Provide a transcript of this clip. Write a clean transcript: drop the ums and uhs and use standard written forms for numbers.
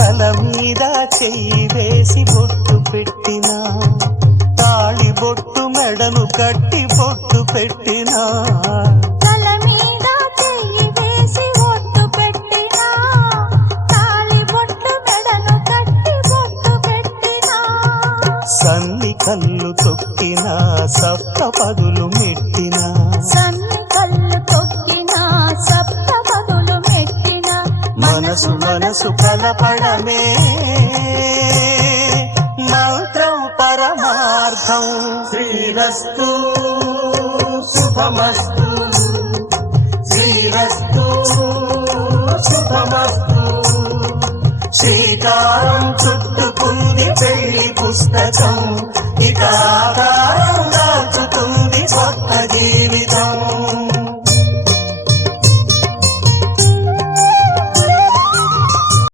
తల మీద చెయ్యి వేసి బొట్టు పెట్టినా, తాళి బొట్టు మెడను కట్టి బొట్టు పెట్టినా, తల మీద చెయ్యి వేసి బొట్టు పెట్టినా, తాళి బొట్టు మెడను కట్టి బొట్టు పెట్టినా, సన్ని కళ్ళు తొక్కినా సప్త పదులు మెట్టినా, సన్ని కళ్ళు తొక్కినా సప్త పదులు మెట్టినా, మనసు మనసు కలపడమే మంత్రం పరమార్థం. శ్రీరస్తు శుభమస్తు, శ్రీరస్తు శుభమస్తు. శ్రీకారం చుట్టుకుంది పెళ్లి పుస్తకం, ఇక ఆకారం దాచుతుంది కొత్త జీవితం.